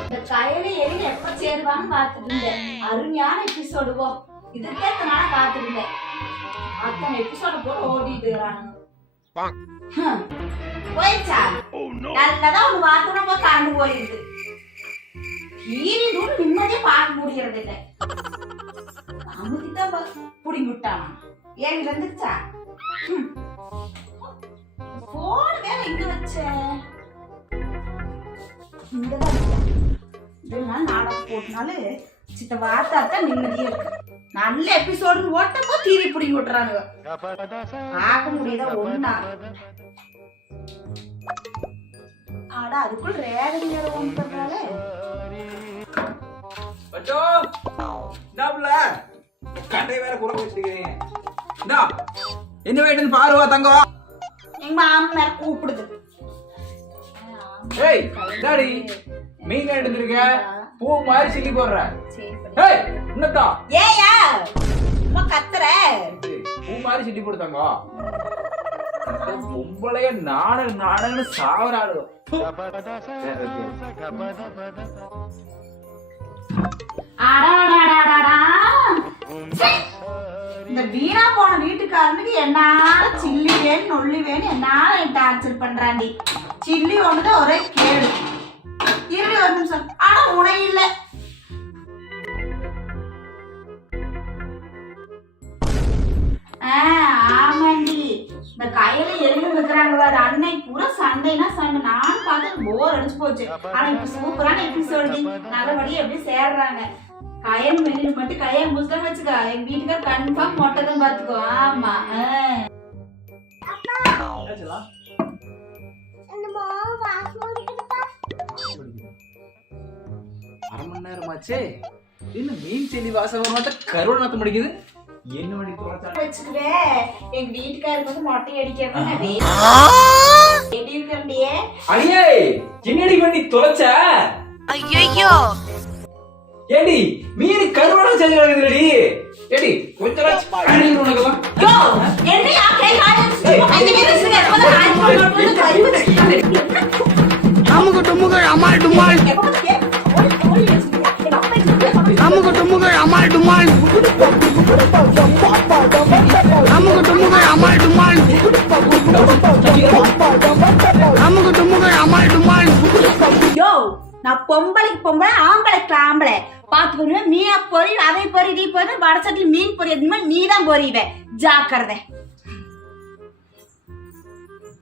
இந்த கயலி எலி எப்ப சேருவான்னு பார்த்துட்டு இருந்தேன் அருமையான எபிசோடு போ. இதுக்கே நாள காத்துட்டு இருந்தேன் அத்தனை எபிசோடு போல ஓடிட்டு இருக்கிறானுங்க. போயிடுச்சா? நல்லதா ஒரு வார்த்தை போய் கலந்து போயிடுது. கீரி தூள் நிம்மதியா பார்க்க முடியறது இல்லை. அமுதிதான் புடிங்கி விட்டானா ஏன் வந்துருச்சா போன் வேற எங்க வச்சேன் இருக்கு. ரெண்டு நாள் நாடகம் போட்டனால சித்த வார்த்தா தான் நிம்மதியா இருக்கு. நல்ல எபிசோடு ஓட்டப்போ தீரி பிடிங்கி விட்டுறானுங்க பார்க்க முடியாத ஒண்ணா. ஆடா அதுக்குள் ரேவதி வேற ஒன்றதுனால அச்சோ வேற குறை வச்சிருக்கீங்க என்ன வேணும்னு பாருவா தங்கம். எங்க மாமனார் கூப்பிடுது. ஏய் இந்தாடி மீன் எடுத்துருக்க. பூ மாதிரி சில்லி போடுற. ஏய் என்னத்தா ஏயா அம்மா கத்துற. பூ மாதிரி சில்லி போடு தங்கம் பொம்பளைய நாடு நாடுன்னு சாவராடு. இந்த வீணா போன வீட்டுக்காரனுக்கு என்னால சில்லி வேணும் நொல்லி வேணும் என்னால டார்ச்சர் பண்றாண்டி. சில்லி வந்துட்டு ஒரே கேடு. இருடி ஒரு நிமிஷம். ஆனா உணை இல்லை. ஆமாண்டி. இந்த கையில எலும்பு வைக்கிறாங்க பாரு. அன்னை பூரா சண்டைனா சண்டை. நானும் பார்த்து போர் அடிச்சு போச்சு. ஆனா இப்ப சூப்பரான எபிசோடு நல்லபடியா எப்படி சேர்றாங்க. கயன் மெல்லு மட்டும் கையை முஸ்லாம் வச்சுக்கா. எங்க வீட்டுக்கார் கன்ஃபார்ம் மொட்டை தான் பாத்துக்கோ ஆமா அரை மணி நேரம் ஆச்சே என்ன மீன் செல்லி வாசம் வர மாட்டா கருவ நாத்தம் அடிக்குது என்ன பண்ணி தொலைச்சா வச்சுக்குவே எங்க வீட்டுக்காருக்கு வந்து மொட்டை அடிக்கிறேன் அடியே என்னடி பண்ணி தொலைச்ச ஐயோ ஏடி மீன் கருவாடா செஞ்சு கிடக்குதுடி. ஏடி கொஞ்ச நாள் அடி டுமுகள் அமால் டுமால் அமுகு டுமுகள் அமால் டுமால் அமுகு டுமுகள் அமால் டுமால் அமுகு டுமுகள் அமால் டுமால் யோ நான் பொம்பளைக்கு பொம்பளை ஆம்பளைக்கு ஆம்பளை. பாத்துக்கணும் மீனை பொறி அதை பொறி நீ பொறி வடசட்டில் மீன் பொறி அது மாதிரி நீ தான் பொறிவே ஜாக்கிரதை.